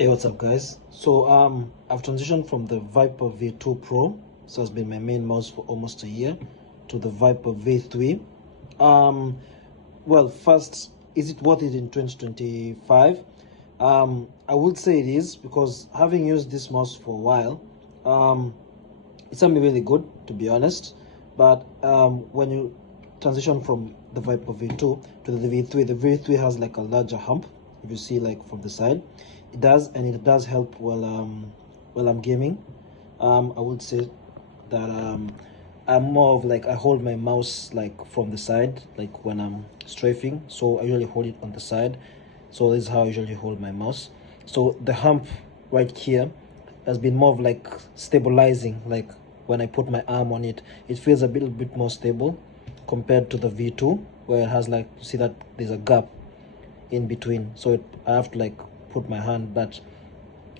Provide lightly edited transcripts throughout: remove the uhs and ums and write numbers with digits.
Hey, what's up, guys? So I've transitioned from the Viper V2 Pro, so it's been my main mouse for almost a year, to the Viper V3. um well, first, is it worth it in 2025? I would say it is, because having used this mouse for a while, it's something really good, to be honest. But when you transition from the Viper V2 to the V3, the V3 has like a larger hump. If you see, like, from the side, it does, and it does help while I'm gaming. I would say that I'm more of like, I hold my mouse like from the side, like when I'm strafing. So I usually hold it on the side. So this is how I usually hold my mouse. So the hump right here has been more of like stabilizing. Like when I put my arm on it, it feels a little bit more stable compared to the V2, where it has, like, you see that there's a gap in between. So I have to like put my hand. But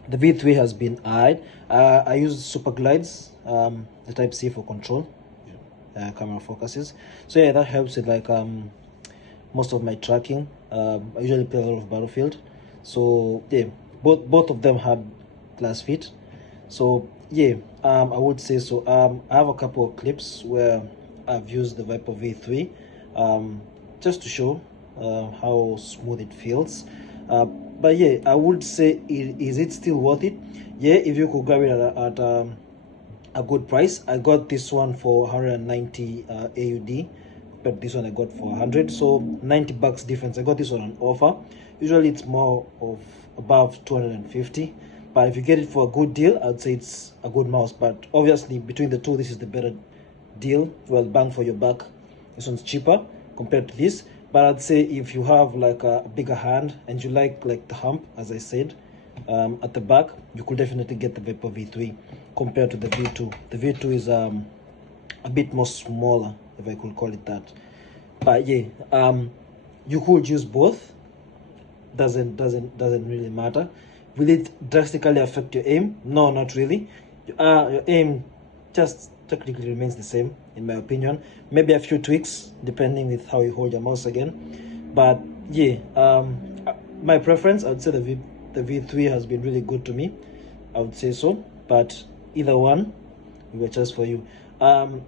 the V3 has been alright. I use Super Glides, the Type C for control, camera focuses. So yeah, that helps with like most of my tracking. I usually play a lot of Battlefield, so yeah, both of them had glass fit. So yeah, I would say so. I have a couple of clips where I've used the Viper V3, just to show how smooth it feels. But yeah, I would say, is it still worth it? Yeah, if you could grab it at a good price. I got this one for 190 AUD, but this one I got for 100, so 90 bucks difference. I got this one on offer. Usually it's more of above 250, but if you get it for a good deal, I'd say it's a good mouse. But obviously, between the two, this is the better deal. Well, bang for your buck. This one's cheaper compared to this. But I'd say, if you have like a bigger hand and you like the hump, as I said, at the back, you could definitely get the Viper V3 compared to the V2. The V2 is a bit more smaller, if I could call it that. But yeah, you could use both. Doesn't really matter. Will it drastically affect your aim? No, not really. Your aim just technically remains the same, in my opinion. Maybe a few tweaks depending with how you hold your mouse again. But yeah, my preference, I would say the V3 has been really good to me. I would say so. But either one, we were just for you. I'll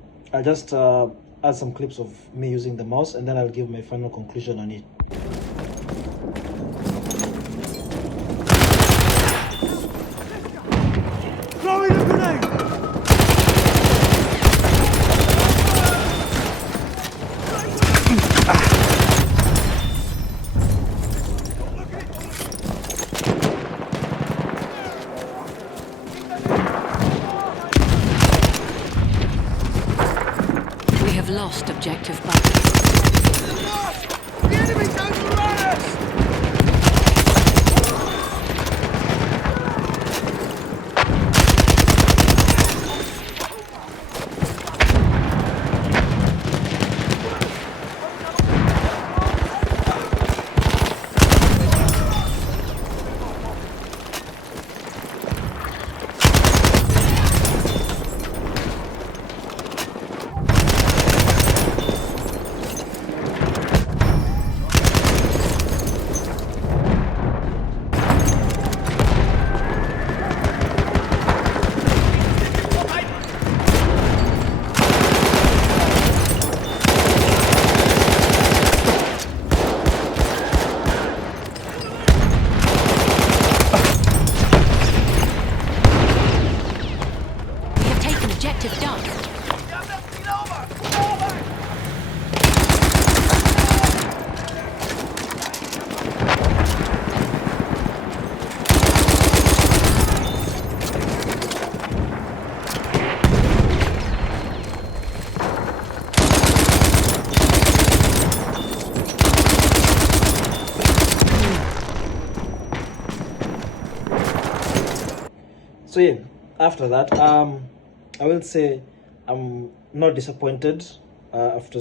just add some clips of me using the mouse, and then I'll give my final conclusion on it. Throwing a grenade! We have lost objective butter. The enemy's overrun us! We have taken objective Duck. So yeah, after that, I will say I'm not disappointed after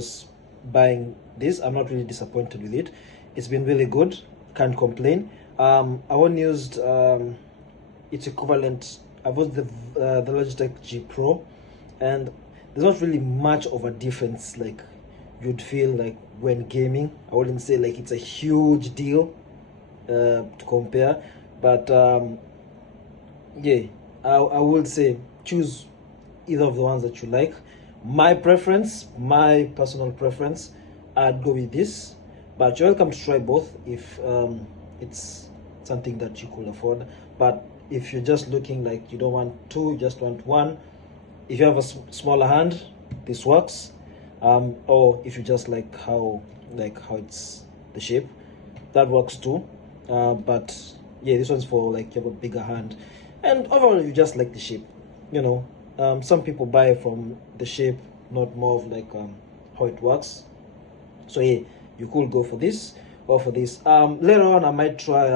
buying this. I'm not really disappointed with it. It's been really good. Can't complain. I only used its equivalent. I've used the Logitech G Pro, and there's not really much of a difference like you'd feel like when gaming. I wouldn't say like it's a huge deal to compare, But yeah, I would say choose either of the ones that you like. My preference, my personal preference, I'd go with this, but you're welcome to try both if it's something that you could afford. But if you're just looking like you don't want two, you just want one, if you have a smaller hand, this works. Or if you just like how it's the shape, that works too. But yeah, this one's for like you have a bigger hand, and overall you just like the shape, you know. Some people buy from the shape, not more of like how it works. So yeah, you could go for this or for this. Later on I might try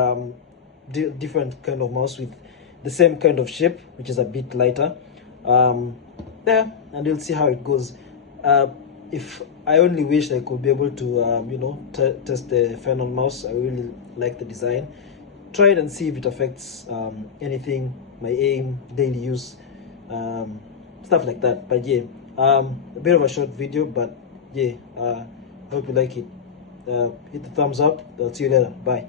different kind of mouse with the same kind of shape, which is a bit lighter. Yeah, and you'll see how it goes. If I only wish I could be able to you know, test the final mouse. I really like the design. Try it and see if it affects anything, my aim, daily use, stuff like that. But yeah, a bit of a short video, but yeah, I hope you like it. Hit the thumbs up. I'll see you later. Bye.